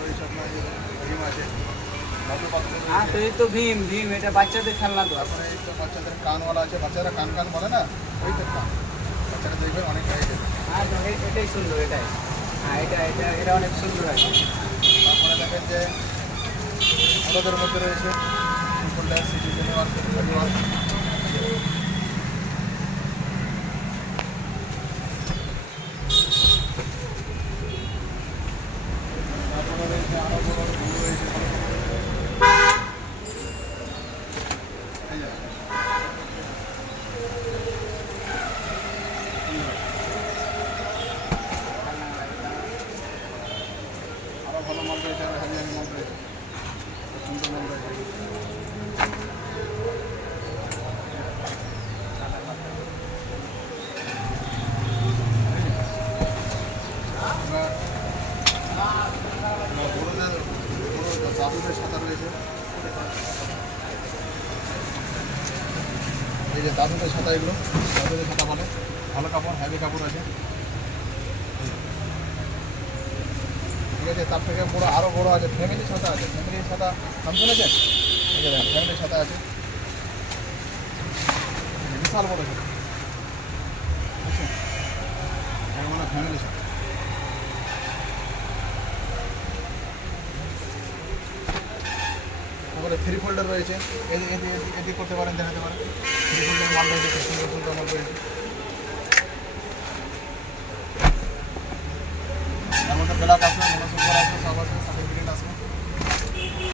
রয়েছে আপনার ভীম আছে, নতুন পাত্র হ্যাঁ তো এই তো ভীম ভীম, এটা বাচ্চাদের খেলনা তো। তারপরে এই তো বাচ্চাদের কানওয়ালা আছে, বাচ্চারা কান কান বলে না, ওই তো কান, বাচ্চারা দেখবেন অনেক হয়ে যাবে। হ্যাঁ তো এটাই সুন্দর, এটাই। হ্যাঁ এটা অনেক সুন্দর আছে। তারপরে দেখেন যে বড়দের মধ্যে রয়েছে সিটিজেন ওয়ার্ক, তারপরে রয়েছে আরও বড় ঘুম রয়েছে, এই যে আরও ভালো মাল রয়েছে, আরও হ্যাভি হ্যাভি মাল রয়েছে, সুন্দর মাল রয়েছে। বড়দের বড় দাদুদের ছাতা রয়েছে, এই যে দাদুদের ছাতা, এগুলো দাদুদের ছাতা বলে, ভালো কাপড়, হ্যাভি কাপড় আছে, ঠিক আছে। তার থেকে বড় আরও বড় আছে, ফ্যামিলি ছাতা আছে, ফ্যামিলির ছাতা নাম শুনেছেন? এই যে ফ্যামিলির ছাতা আছে, বিশাল বড় ছাতা, বুঝছেন, মানে ফ্যামিলি ছাতা। তারপরে থ্রি ফোল্ডার রয়েছে, এদিক করতে পারেন, দেখাতে পারেন, থ্রি ফোল্ডার মাল রয়েছে, সুন্দর সুন্দর মাল রয়েছে। তার মধ্যে ব্ল্যাক আছে, মনোসুপার আছে, সব আছে।